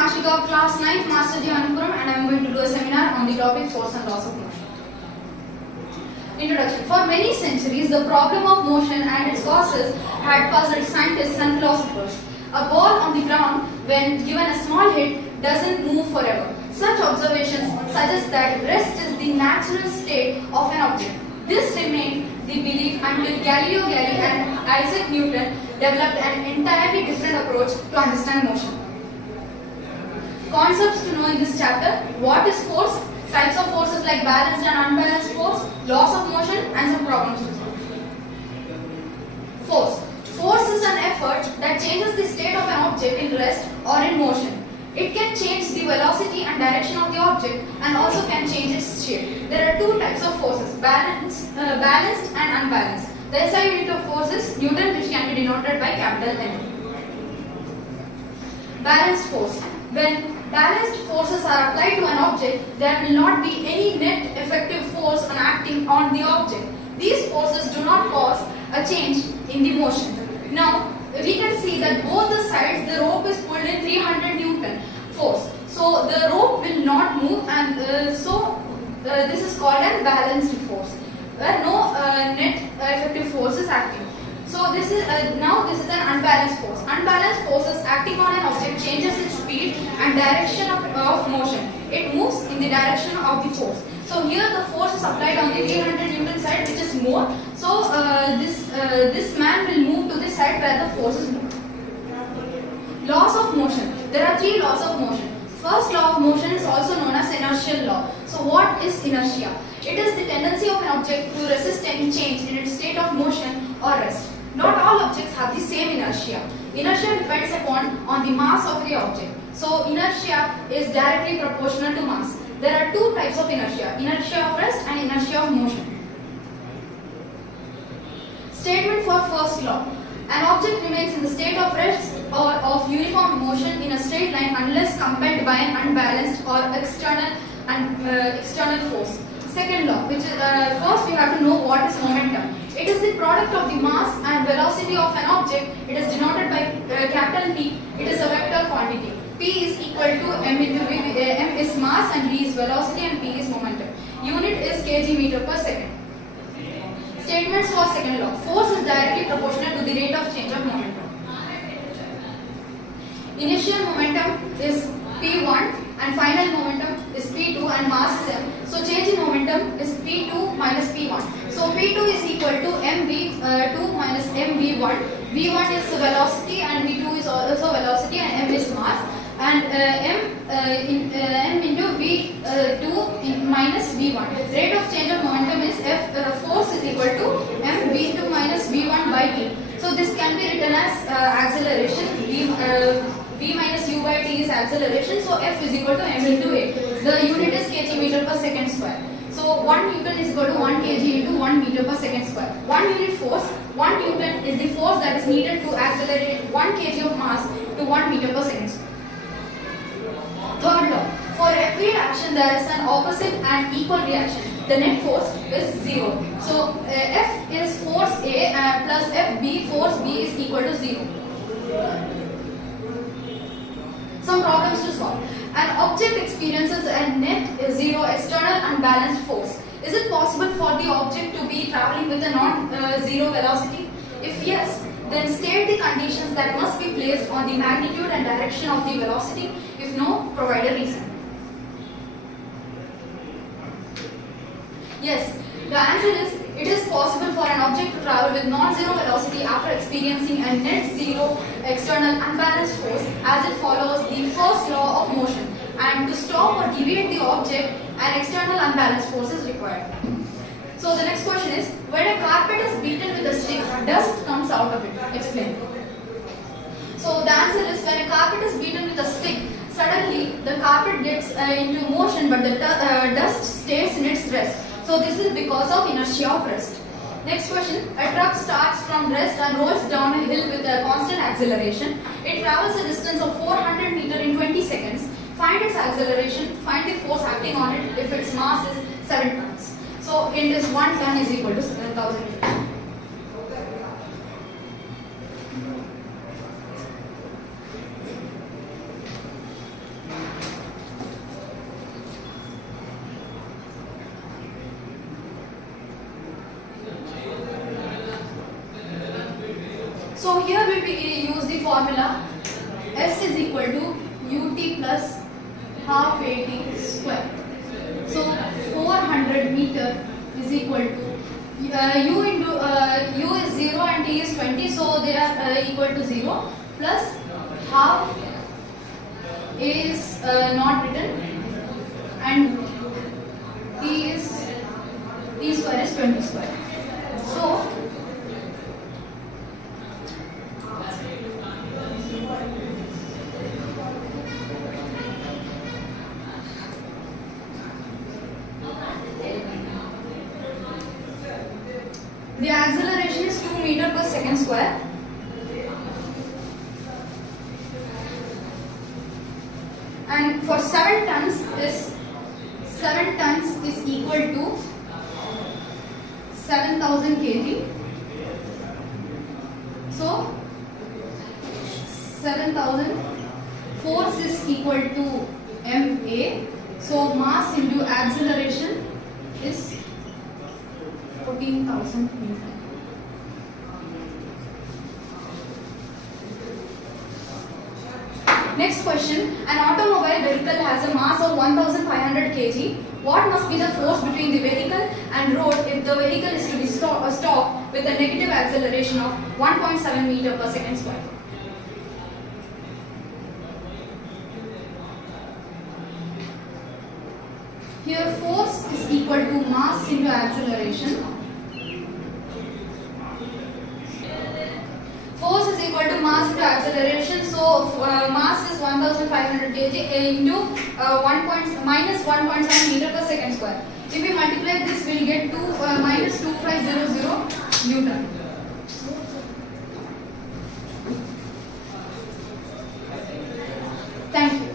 Aashika of class 9th Master Jivanapuram, and I am going to do a seminar on the topic force and laws of motion. Introduction. For many centuries, the problem of motion and its causes had puzzled scientists and philosophers. A ball on the ground, when given a small hit, doesn't move forever. Such observations suggest that rest is the natural state of an object. This remained the belief until Galileo Galilei and Isaac Newton developed an entirely different approach to understand motion. Concepts to know in this chapter: what is force, types of forces like balanced and unbalanced force, laws of motion, and some problems to solve. Force. Force is an effort that changes the state of an object in rest or in motion. It can change the velocity and direction of the object and also can change its shape. There are two types of forces, balanced and unbalanced. The SI unit of force is Newton, which can be denoted by capital N. Balanced force. When balanced forces are applied to an object, there will not be any net effective force on acting on the object. These forces do not cause a change in the motion. Now, we can see that both the sides, the rope is pulled in 300 Newton force. So, the rope will not move, and this is called a balanced force, where no net effective force is acting. So, this is now this is an unbalanced force. Unbalanced forces acting on an object changes its speed and direction of motion. It moves in the direction of the force. So, here the force is applied on the 300 Newton side, which is more. So, this man will move to the side where the force is more. Laws of motion. There are three laws of motion. First law of motion is also known as inertial law. So, what is inertia? It is the tendency of an object to resist any change in its state of motion or rest. Not all objects have the same inertia. Inertia depends on the mass of the object. So, inertia is directly proportional to mass. There are two types of inertia: inertia of rest and inertia of motion. Statement for first law. An object remains in the state of rest or of uniform motion in a straight line unless compelled by an unbalanced or external force. Second law, which is first we have to know what is momentum. It is the product of the mass and velocity of an object. It is denoted by capital P. It is a vector quantity. P is equal to m into v. M is mass and v is velocity and p is momentum. Unit is kg meter per second. Statements for second law. Force is directly proportional to the rate of change of momentum. Initial momentum is P1 and final momentum is P2 and mass is m. So change in momentum is P2 minus P1. So P2 is equal to mv2 minus mv1. v1 is velocity and v2 is also velocity and m is mass. And m into v2 minus v1. Rate of change of momentum is force is equal to mv2 minus v1 by t. So this can be written as acceleration. V minus u by t is acceleration. So f is equal to m into a. The unit is kg meter per second square. So 1 Newton is equal to 1 kg into 1 meter per second square. 1 unit force, 1 Newton is the force that is needed to accelerate 1 kg of mass to 1 meter per second square. Third law. For every reaction there is an opposite and equal reaction. The net force is 0. So F is force A plus FB, force B is equal to 0. Some problems to solve. An object experiences a net 0 external unbalanced force. Is it possible for the object to be traveling with a non-zero velocity? If yes, then state the conditions that must be placed on the magnitude and direction of the velocity. If no, provide a reason. Yes, the answer is it is possible for an object to travel with non-zero velocity after experiencing a net zero external unbalanced force, as it follows the first law of motion. And to stop or deviate the object, an external unbalanced force is required. So the next question is, when a carpet is beaten with a stick, dust comes out of it. Explain. So the answer is, when a carpet is beaten with a stick, suddenly the carpet gets into motion, but the dust stays in its rest. So this is because of inertia of rest. Next question, a truck starts from rest and rolls down a hill with a constant acceleration. It travels a distance of 400 meters in 20 seconds. Find its acceleration, find the force acting on it if its mass is 7 tons. So in this 1 ton is equal to 7,000 meters. formula S is equal to ut plus half at square. So 400 meter is equal to u into u is 0 and t is 20, so they are equal to 0, plus half a is not written and t square is 20 square. So the acceleration is 2 meter per second square. And for 7 tons is equal to 7,000 kg. So 7,000, force is equal to ma. So mass into acceleration is 14,000 meters. Next question. An automobile vehicle has a mass of 1,500 kg. What must be the force between the vehicle and road if the vehicle is to be stopped with a negative acceleration of 1.7 meter per second square? Here force is equal to mass into acceleration. Force is equal to mass into acceleration. So mass is 1,500 kg into minus 1.7 meter per second square. If we multiply this, we will get minus 2500 Newton. Thank you.